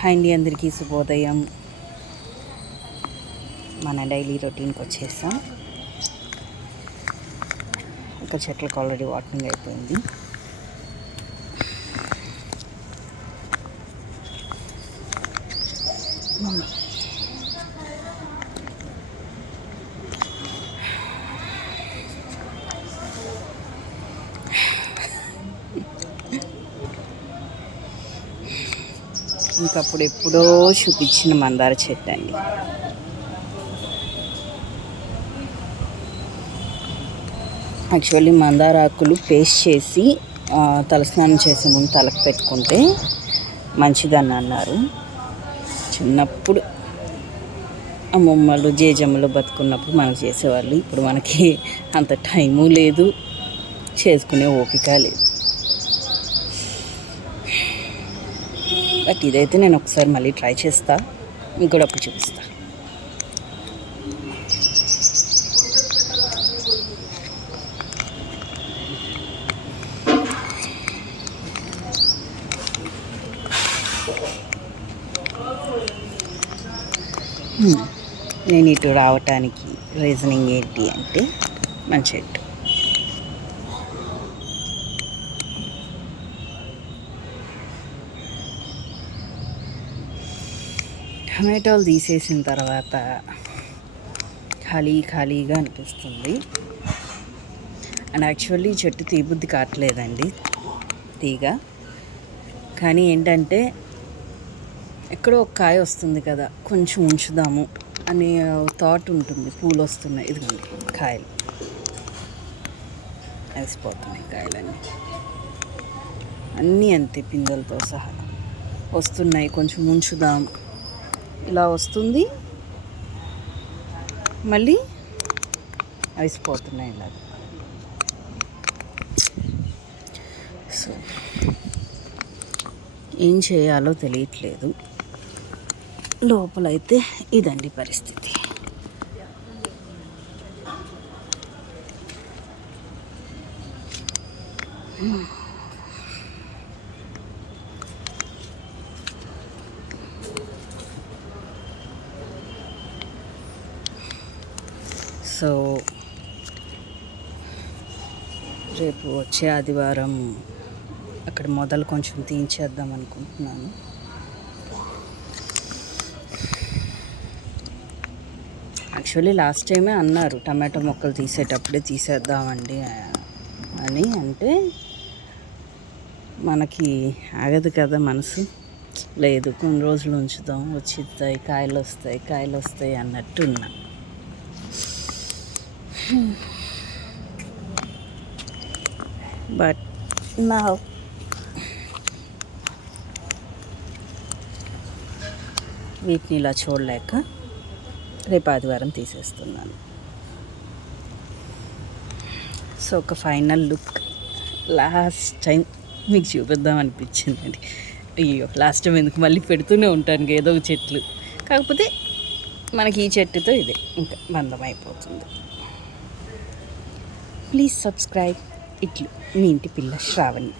Hi అండి, అందరికీ శుభోదయం. మన డైలీ రొటీన్కి వచ్చేసాం. ఇక్కడ చెట్లకు ఆల్రెడీ వాటరింగ్ అయిపోయింది. ఇంకప్పుడు ఎప్పుడో చూపించిన మందార చెట్టు అండి. యాక్చువల్లీ మందార ఆకులు పేస్ట్ చేసి తలస్నానం చేసే ముందు తలకు పెట్టుకుంటే మంచిదని అన్నారు. చిన్నప్పుడు అమ్మమ్మలు జేజమ్మలు బతుకున్నప్పుడు మనకు చేసేవాళ్ళు. ఇప్పుడు మనకి అంత టైము లేదు, చేసుకునే ఓపిక లేదు. బట్ ఇదైతే నేను ఒకసారి మళ్ళీ ట్రై చేస్తా, మీకు కూడా అప్పుడు చూపిస్తా. నేను ఇటు రావటానికి రీజనింగ్ ఏంటి అంటే మన చెట్టు. టమాటోలు తీసేసిన తర్వాత ఖాళీగా అనిపిస్తుంది. అండ్ యాక్చువల్లీ చెట్టు తీబుద్ధి కావట్లేదండి, తీగ. కానీ ఏంటంటే ఎక్కడో ఒక కాయ వస్తుంది కదా, కొంచెం ఉంచుదాము అనే థాట్ ఉంటుంది. పూలు వస్తున్నాయి, ఇదిగోండి కాయలు వేసిపోతున్నాయి. కాయలన్నీ అన్నీ అంతే, పిందెలతో సహా వస్తున్నాయి. కొంచెం ఉంచుదాం, ఇలా వస్తుంది, మళ్ళీ వేసిపోతున్నాయి ఇలా. సో ఏం చేయాలో తెలియట్లేదు. లోపలైతే ఇదండి పరిస్థితి. సో రేపు వచ్చే ఆదివారం అక్కడ మొదలు కొంచెం తీయించేద్దాం అనుకుంటున్నాను. యాక్చువల్లీ లాస్ట్ టైమే అన్నారు టమాటో మొక్కలు తీసేటప్పుడే తీసేద్దామండి అని. అంటే మనకి ఆగదు కదా మనసు. లేదు, కొన్ని రోజులు ఉంచుదాం, వచ్చిస్తాయి, కాయలు వస్తాయి అన్నట్టు ఉన్నా. బట్ నా వీటిని ఇలా చూడలేక రేపు ఆదివారం తీసేస్తున్నాను. సో ఒక ఫైనల్ లుక్ లాస్ట్ టైం మీకు చూపిద్దాం అనిపించిందండి. అయ్యో, లాస్ట్ టైం ఎందుకు, మళ్ళీ పెడుతూనే ఉంటాను ఏదో ఒక చెట్లు. కాకపోతే మనకి ఈ చెట్టుతో ఇదే ఇంకా బంధం అయిపోతుంది. Please subscribe. ఇట్లు మీ ఇంటి పిల్ల శ్రావణి.